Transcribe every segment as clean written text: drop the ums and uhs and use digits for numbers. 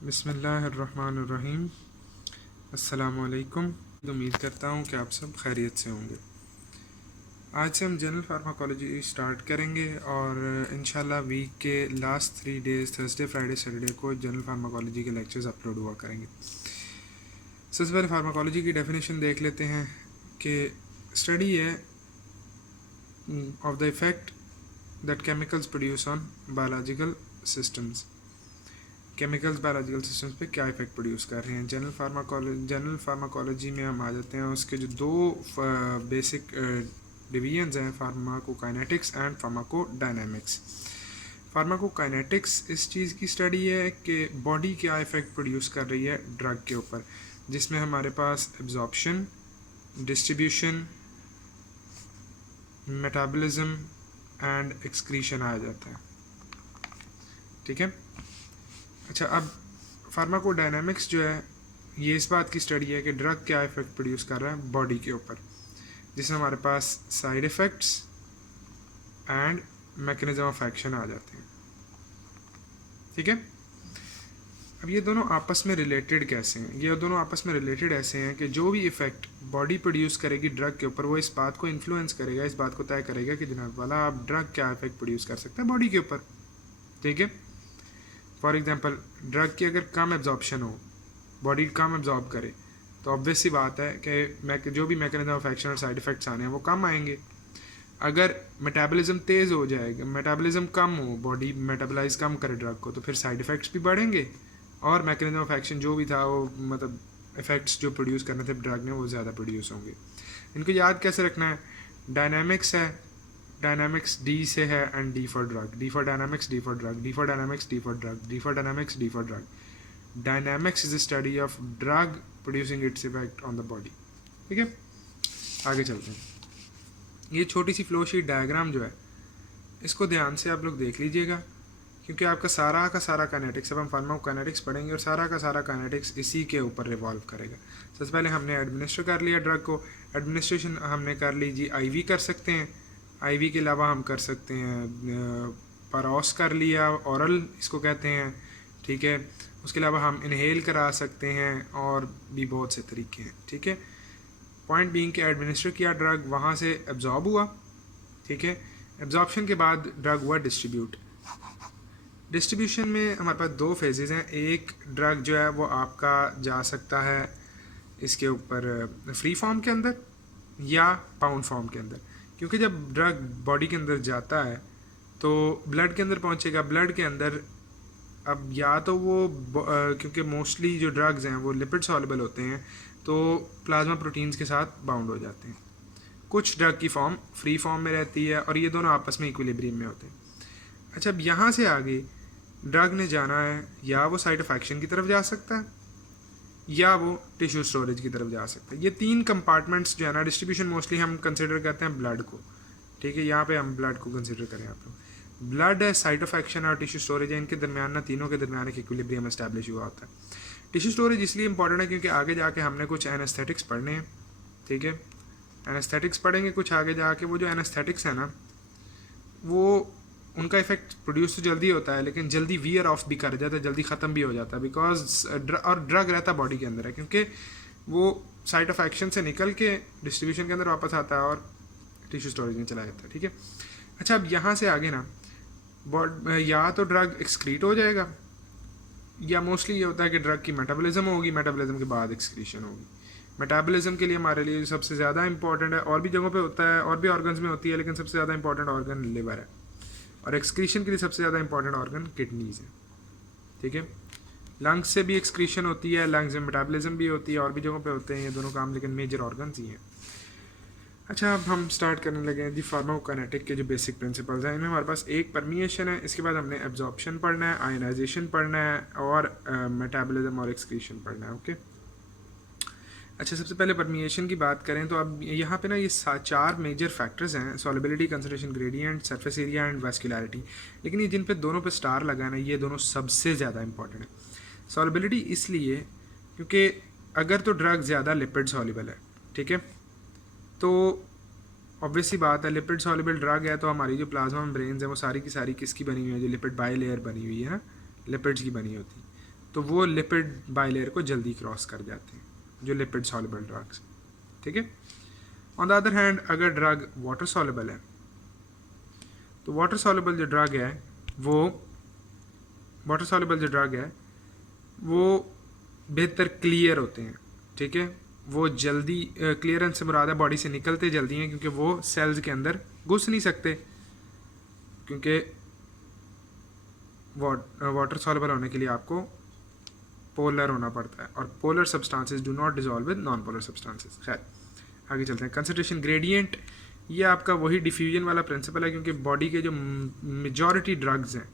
बिस्मिल्लाहिर्रहमानिर्रहीम। अस्सलामुअलैकुम। उम्मीद करता हूँ कि आप सब खैरियत से होंगे। आज से हम जनरल फार्माकोलॉजी स्टार्ट करेंगे और इंशाल्लाह वीक के last 3 days Thursday Friday Saturday को जनरल फार्माकोलॉजी के लेक्चर्स अपलोड हुआ करेंगे। सबसे पहले फार्माकोलॉजी की डेफिनेशन देख लेते हैं कि स्टडी है of the effect that chemicals produce on biological systems. Chemicals biological systems पे क्या इफेक्ट प्रोड्यूस कर रहे हैं। जनरल फार्माकोलॉजी में हम आ जाते हैं, उसके जो दो बेसिक डिवीजन्स हैं, फार्माकोकाइनेटिक्स एंड फार्माकोडायनामिक्स। फार्माकोकाइनेटिक्स इस चीज़ की स्टडी है कि बॉडी क्या इफेक्ट प्रोड्यूस कर रही है ड्रग के ऊपर, जिसमें हमारे पास absorption, distribution, metabolism and excretion आ जाता है। ठीक है। अच्छा, अब फार्माकोडायनामिक्स जो है ये इस बात की स्टडी है कि ड्रग क्या इफेक्ट प्रोड्यूस कर रहा है बॉडी के ऊपर, जिसमें हमारे पास side effects and mechanism of action आ जाते हैं। ठीक है। अब ये दोनों आपस में रिलेटेड कैसे हैं? ये दोनों आपस में रिलेटेड ऐसे हैं कि जो भी इफ़ेक्ट बॉडी प्रोड्यूस करेगी ड्रग के ऊपर, वो इस बात को इन्फ्लुएंस करेगा, इस बात को तय करेगा कि जनाब वाला आप ड्रग क्या इफेक्ट प्रोड्यूस कर सकता है बॉडी के ऊपर। ठीक है। फॉर एग्जांपल, ड्रग की अगर कम एब्जॉर्प्शन हो, बॉडी कम एब्जॉर्ब करे, तो ऑब्वियस सी बात है कि जो भी मैकेनिज्म ऑफ एक्शन और साइड इफ़ेक्ट्स आने हैं वो कम आएंगे। अगर मेटाबॉलिज्म तेज़ हो जाएगा, मेटाबॉलिज्म कम हो, बॉडी मेटाबोलाइज कम करे ड्रग को, तो फिर साइड इफ़ेक्ट्स भी बढ़ेंगे और मैकेनिज्म ऑफ एक्शन जो भी था वो मतलब इफ़ेक्ट्स जो प्रोड्यूस करने थे ड्रग ने वो ज़्यादा प्रोड्यूस होंगे। इनको याद कैसे रखना है? डायनामिक्स है, डायनामिक्स डी से है and D for drug, D for dynamics, D for drug, D for dynamics, D for drug, D for dynamics, D for drug. Dynamics is the study of drug producing its effect on the body. ठीक है, आगे चलते हैं। ये छोटी सी flow sheet diagram जो है इसको ध्यान से आप लोग देख लीजिएगा, क्योंकि आपका सारा का सारा काइनेटिक्स, अब हम फार्माकोकाइनेटिक्स पढ़ेंगे और सारा का सारा काइनेटिक्स इसी के ऊपर रिवॉल्व करेगा। सबसे पहले हमने एडमिनिस्टर कर लिया ड्रग को, एडमिनिस्ट्रेशन हमने कर ली जी, आईवी कर सकते हैं, आईवी के अलावा हम कर सकते हैं परोस कर लिया, औरल इसको कहते हैं। ठीक है। उसके अलावा हम इनहेल करा सकते हैं और भी बहुत से तरीके हैं। ठीक है। पॉइंट बीइंग के एडमिनिस्टर किया ड्रग, वहाँ से एब्जॉर्ब हुआ। ठीक है। एब्जॉर्प्शन के बाद ड्रग हुआ डिस्ट्रीब्यूट। डिस्ट्रीब्यूशन में हमारे पास दो फेजेस हैं। एक ड्रग जो है वो आपका जा सकता है इसके ऊपर फ्री फॉर्म के अंदर या पाउंड फॉर्म के अंदर, क्योंकि जब ड्रग बॉडी के अंदर जाता है तो ब्लड के अंदर पहुंचेगा। ब्लड के अंदर अब या तो वो क्योंकि मोस्टली जो ड्रग्स हैं वो लिपिड सॉल्युबल होते हैं, तो प्लाज्मा प्रोटीन्स के साथ बाउंड हो जाते हैं। कुछ ड्रग की फॉर्म फ्री फॉर्म में रहती है और ये दोनों आपस में इक्विलिब्रियम में होते हैं। अच्छा, अब यहाँ से आगे ड्रग ने जाना है, या वो साइट ऑफ एक्शन की तरफ जा सकता है या वो टिश्यू स्टोरेज की तरफ जा सकता है। ये तीन कंपार्टमेंट्स जो है ना, डिस्ट्रीब्यूशन मोस्टली हम कंसिडर करते हैं ब्लड को। ठीक है, यहाँ पे हम ब्लड को कंसिडर करें आप लोग। ब्लड है, साइट ऑफ एक्शन और टिश्यू स्टोरेज है, इनके दरमियान ना तीनों के दरमियान एक इक्विलिब्रियम एस्टैब्लिश हुआ होता है। टिश्यू स्टोरेज इसलिए इंपॉर्टेंट है क्योंकि आगे जाके हमने कुछ एनेस्थेटिक्स पढ़ने हैं। ठीक है, एनेस्थेटिक्स पढ़ेंगे कुछ आगे जाके। वो जो एनेस्थेटिक्स है ना, वो उनका इफेक्ट प्रोड्यूस तो जल्दी होता है लेकिन जल्दी वियर ऑफ भी कर जाता है, जल्दी ख़त्म भी हो जाता है, बिकॉज और ड्रग रहता बॉडी के अंदर है, क्योंकि वो साइट ऑफ एक्शन से निकल के डिस्ट्रीब्यूशन के अंदर वापस आता है और टिश्यू स्टोरेज में चला जाता है। ठीक है। अच्छा, अब यहाँ से आगे ना या तो ड्रग एक्सक्रीट हो जाएगा, या मोस्टली ये होता है कि ड्रग की मेटाबॉलिज्म होगी, मेटाबॉलिज्म के बाद एक्सक्रीशन होगी। मेटाबॉलिज्म के लिए हमारे लिए सबसे ज़्यादा इंपॉर्टेंट है, और भी जगहों पे होता है, और भी ऑर्गन्स में होती है, लेकिन सबसे ज़्यादा इंपॉर्टेंट ऑर्गन लिवर है, और एक्सक्रीशन के लिए सबसे ज़्यादा इंपॉर्टेंट ऑर्गन किडनीज है। ठीक है। लंग्स से भी एक्सक्रीशन होती है, लंग्स में मेटाबॉलिज्म भी होती है, और भी जगहों पे होते हैं ये दोनों काम, लेकिन मेजर ऑर्गन्स ही हैं। अच्छा, अब हम स्टार्ट करने लगे हैं जी फार्माकोकाइनेटिक के जो बेसिक प्रिंसिपल्स हैं। इनमें हमारे पास एक परमिएशन है, इसके बाद हमने एब्जॉर्प्शन पढ़ना है, आयनाइजेशन पढ़ना है और मेटाबॉलिज्म और एक्सक्रीशन पढ़ना है। ओके। अच्छा, सबसे पहले परमिएशन की बात करें तो अब यहाँ पे ना ये 4 मेजर फैक्टर्स हैं, solubility, concentration gradient, surface area and vascularity. लेकिन ये जिन पे दोनों पे स्टार लगा है ना, ये दोनों सबसे ज़्यादा इंपॉर्टेंट है। सॉल्युबिलिटी इसलिए क्योंकि अगर तो ड्रग ज़्यादा लिपिड सॉल्युबल है, ठीक है, तो ऑब्वियस सी बात है लिपिड सॉल्युबल ड्रग है तो हमारी जो प्लाज्मा मेम्ब्रेन्स है वो सारी की सारी किसकी बनी हुई है, जो लिपिड बाई लेयर बनी हुई है ना, लिपिड्स की बनी होती है। तो वो लिपिड बाइलेयर को जल्दी क्रॉस कर जाते हैं, जो लिपिड सॉल्युबल ड्रग्स, ठीक है। ऑन द अदर हैंड अगर ड्रग वाटर सॉल्युबल है, तो वाटर सॉल्युबल जो ड्रग है वो बेहतर क्लियर होते हैं, ठीक है। वो जल्दी क्लियरेंस से मुराद है बॉडी से निकलते जल्दी हैं, क्योंकि वो सेल्स के अंदर घुस नहीं सकते, क्योंकि वाटर सॉल्युबल होने के लिए आपको पोलर होना पड़ता है, और polar substances do not dissolve with non polar substances. खैर आगे चलते हैं। कंसंट्रेशन ग्रेडियंट, ये आपका वही डिफ्यूजन वाला प्रिंसिपल है, क्योंकि बॉडी के जो मेजॉरिटी ड्रग्स हैं,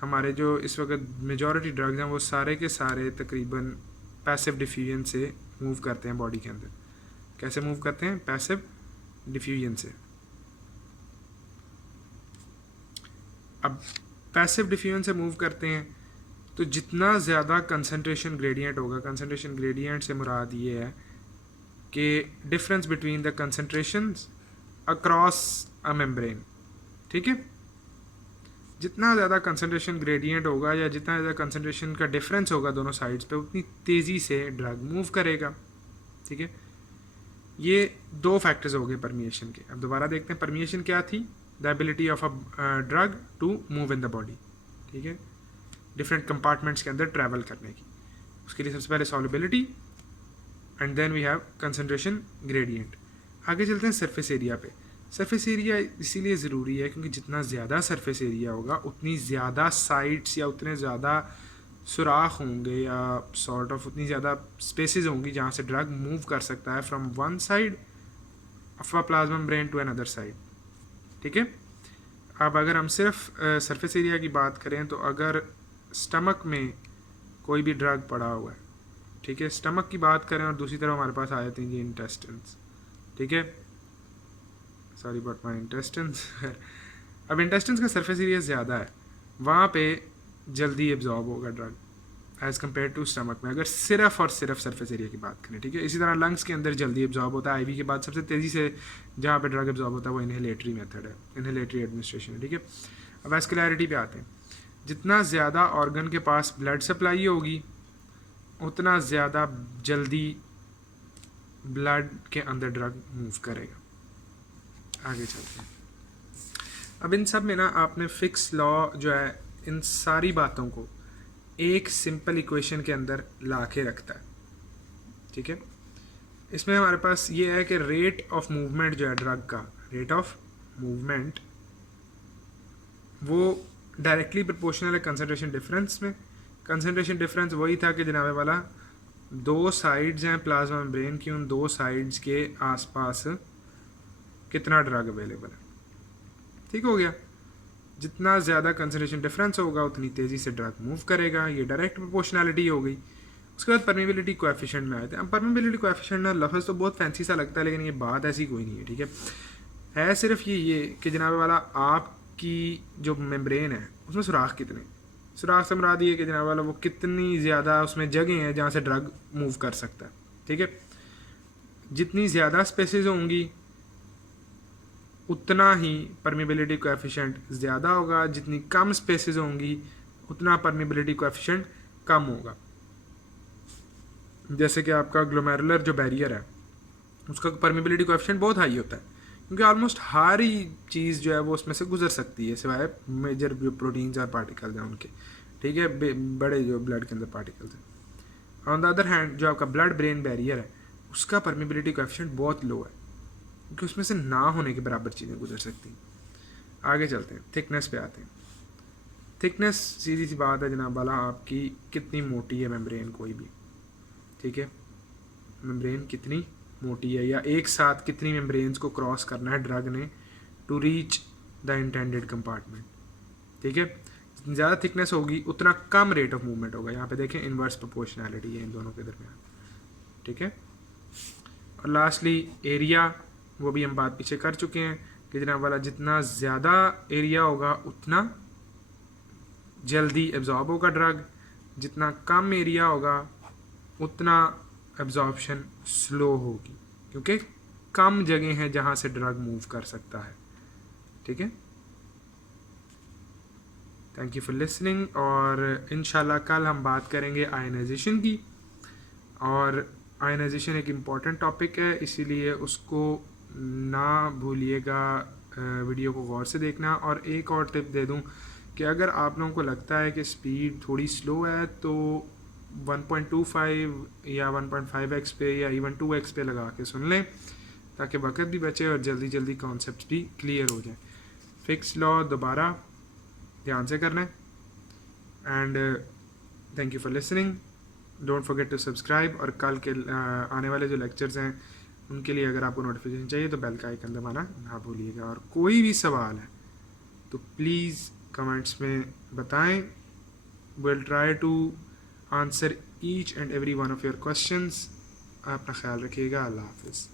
हमारे जो इस वक्त मेजॉरिटी ड्रग्स हैं, वो सारे के सारे तकरीबन पैसिव डिफ्यूजन से मूव करते हैं बॉडी के अंदर। कैसे मूव करते हैं? पैसिव डिफ्यूजन से। अब पैसिव डिफ्यूजन से मूव करते हैं, तो जितना ज़्यादा कंसंट्रेशन ग्रेडियंट होगा, कंसंट्रेशन ग्रेडियंट से मुराद ये है कि difference between the concentrations across a membrane, ठीक है। जितना ज़्यादा कंसंट्रेशन ग्रेडियंट होगा या जितना ज़्यादा कंसंट्रेशन का डिफरेंस होगा दोनों साइड्स पे, उतनी तेज़ी से ड्रग मूव करेगा, ठीक है। ये दो फैक्टर्स हो गए परमिएशन के। अब दोबारा देखते हैं परमिएशन क्या थी? The ability of a drug to move in the body, ठीक है, डिफरेंट कंपार्टमेंट्स के अंदर ट्रैवल करने की। उसके लिए सबसे पहले solubility and then we have concentration gradient. आगे चलते हैं सरफेस एरिया पे। सरफेस एरिया इसीलिए ज़रूरी है क्योंकि जितना ज़्यादा सरफेस एरिया होगा उतनी ज़्यादा साइड्स या उतने ज़्यादा सुराख होंगे या सॉर्ट ऑफ उतनी ज़्यादा स्पेसेस होंगी जहाँ से ड्रग मूव कर सकता है from one side of a plasma membrane to another side, ठीक है। अब अगर हम सिर्फ सरफेस एरिया की बात करें, तो अगर स्टमक में कोई भी ड्रग पड़ा हुआ है, ठीक है, स्टमक की बात करें और दूसरी तरफ हमारे पास आ जाते हैं जी इंटेस्टिन्स, ठीक है, सॉरी अबाउट माय इंटेस्टिन्स। अब इंटेस्टिन्स का सरफेस एरिया ज़्यादा है, वहाँ पे जल्दी एब्जॉर्ब होगा drug as compare to stomach में, अगर सिर्फ और सिर्फ सरफेस एरिया की बात करें, ठीक है। इसी तरह लंग्स के अंदर जल्दी एब्जॉर्ब होता है। आईवी के बाद सबसे तेज़ी से जहाँ पे ड्रग एब्जॉर्ब होता है वो इनहेलेटरी मेथड है, इनहेलेटरी एडमिनिस्ट्रेशन है, ठीक है। अब वैस्कुलैरिटी पे आते हैं। जितना ज़्यादा ऑर्गन के पास ब्लड सप्लाई होगी उतना ज़्यादा जल्दी ब्लड के अंदर ड्रग मूव करेगा। आगे चलते हैं। अब इन सब में ना आपने फिक्स लॉ जो है इन सारी बातों को एक सिंपल इक्वेशन के अंदर ला के रखता है, ठीक है। इसमें हमारे पास ये है कि रेट ऑफ मूवमेंट जो है ड्रग का, रेट ऑफ मूवमेंट वो डायरेक्टली प्रोपोर्शनल है कंसंट्रेशन डिफरेंस में। कंसंट्रेशन डिफरेंस वही था कि जनाबे वाला दो साइड्स हैं प्लाज्मा मेम्ब्रेन की, उन दो साइड्स के आसपास कितना ड्रग अवेलेबल है, ठीक हो गया। जितना ज़्यादा कंसंट्रेशन डिफरेंस होगा उतनी तेज़ी से ड्रग मूव करेगा, ये डायरेक्ट प्रोपोर्शनैलिटी हो गई। उसके बाद परमेबिलिटी कोएफिशिएंट में आए थे। अब परमेबिलिटी कोएफिशिएंट ना लफ्ज़ तो बहुत फैंसी सा लगता है, लेकिन ये बात ऐसी कोई नहीं है, ठीक है सिर्फ ये कि जनाब वाला आपकी जो मेम्ब्रेन है उसमें सुराख कितने, सुराख से मुराद ये कि जनाब वाला वो कितनी ज़्यादा उसमें जगह हैं जहाँ से ड्रग मूव कर सकता है, ठीक है। जितनी ज़्यादा स्पेसेस होंगी उतना ही परमेबिलिटी कोएफिशिएंट ज़्यादा होगा, जितनी कम स्पेसेस होंगी उतना परमेबिलिटी कोएफिशिएंट कम होगा। जैसे कि आपका ग्लोमेरुलर जो बैरियर है उसका परमेबिलिटी कोएफिशिएंट बहुत हाई होता है, क्योंकि ऑलमोस्ट हर ही चीज़ जो है वो उसमें से गुजर सकती है सिवाय मेजर जो प्रोटीन्स और पार्टिकल्स हैं उनके, ठीक है, बड़े जो ब्लड के अंदर पार्टिकल्स हैं। ऑन द अदर हैंड जो आपका ब्लड ब्रेन बैरियर है उसका परमेबिलिटी कोएफिशिएंट बहुत लो है, क्योंकि उसमें से ना होने के बराबर चीज़ें गुजर सकती हैं। आगे चलते हैं, थिकनेस पे आते हैं। थिकनेस सीधी सी बात है जनाब वाला आपकी कितनी मोटी है मेम्ब्रेन कोई भी, ठीक है, मेम्ब्रेन कितनी मोटी है या एक साथ कितनी मेम्ब्रेन्स को क्रॉस करना है drug need to reach the intended compartment, ठीक है। जितनी ज़्यादा थिकनेस होगी उतना कम रेट ऑफ मूवमेंट होगा। यहाँ पे देखें इन्वर्स प्रोपोर्शनैलिटी है इन दोनों के दरमियान, ठीक है। और लास्टली एरिया, वो भी हम बात पीछे कर चुके हैं कि जनाब वाला जितना ज़्यादा एरिया होगा उतना जल्दी एब्जॉर्ब होगा ड्रग, जितना कम एरिया होगा उतना एब्जॉर्प्शन स्लो होगी, क्योंकि कम जगह है जहाँ से ड्रग मूव कर सकता है, ठीक है। थैंक यू फॉर लिसनिंग, और इंशाल्लाह कल हम बात करेंगे आयनाइजेशन की। और आयनाइजेशन एक इम्पॉर्टेंट टॉपिक है, इसीलिए उसको ना भूलिएगा, वीडियो को गौर से देखना। और एक और टिप दे दूं कि अगर आप लोगों को लगता है कि स्पीड थोड़ी स्लो है तो 1.25 या 1.5x पे या इवन 2x पे लगा के सुन लें, ताकि वक्त भी बचे और जल्दी जल्दी कॉन्सेप्ट भी क्लियर हो जाए। फिक्स लॉ दोबारा ध्यान से करना है। And thank you for listening, don't forget to subscribe. और कल के आने वाले जो लेक्चर्स हैं उनके लिए अगर आपको नोटिफिकेशन चाहिए तो बेल का आइकन दबाना ना भूलिएगा। और कोई भी सवाल है तो प्लीज़ कमेंट्स में बताएं, will try to answer each and every one of your questions. अपना ख्याल रखिएगा, अल्लाह हाफिज़।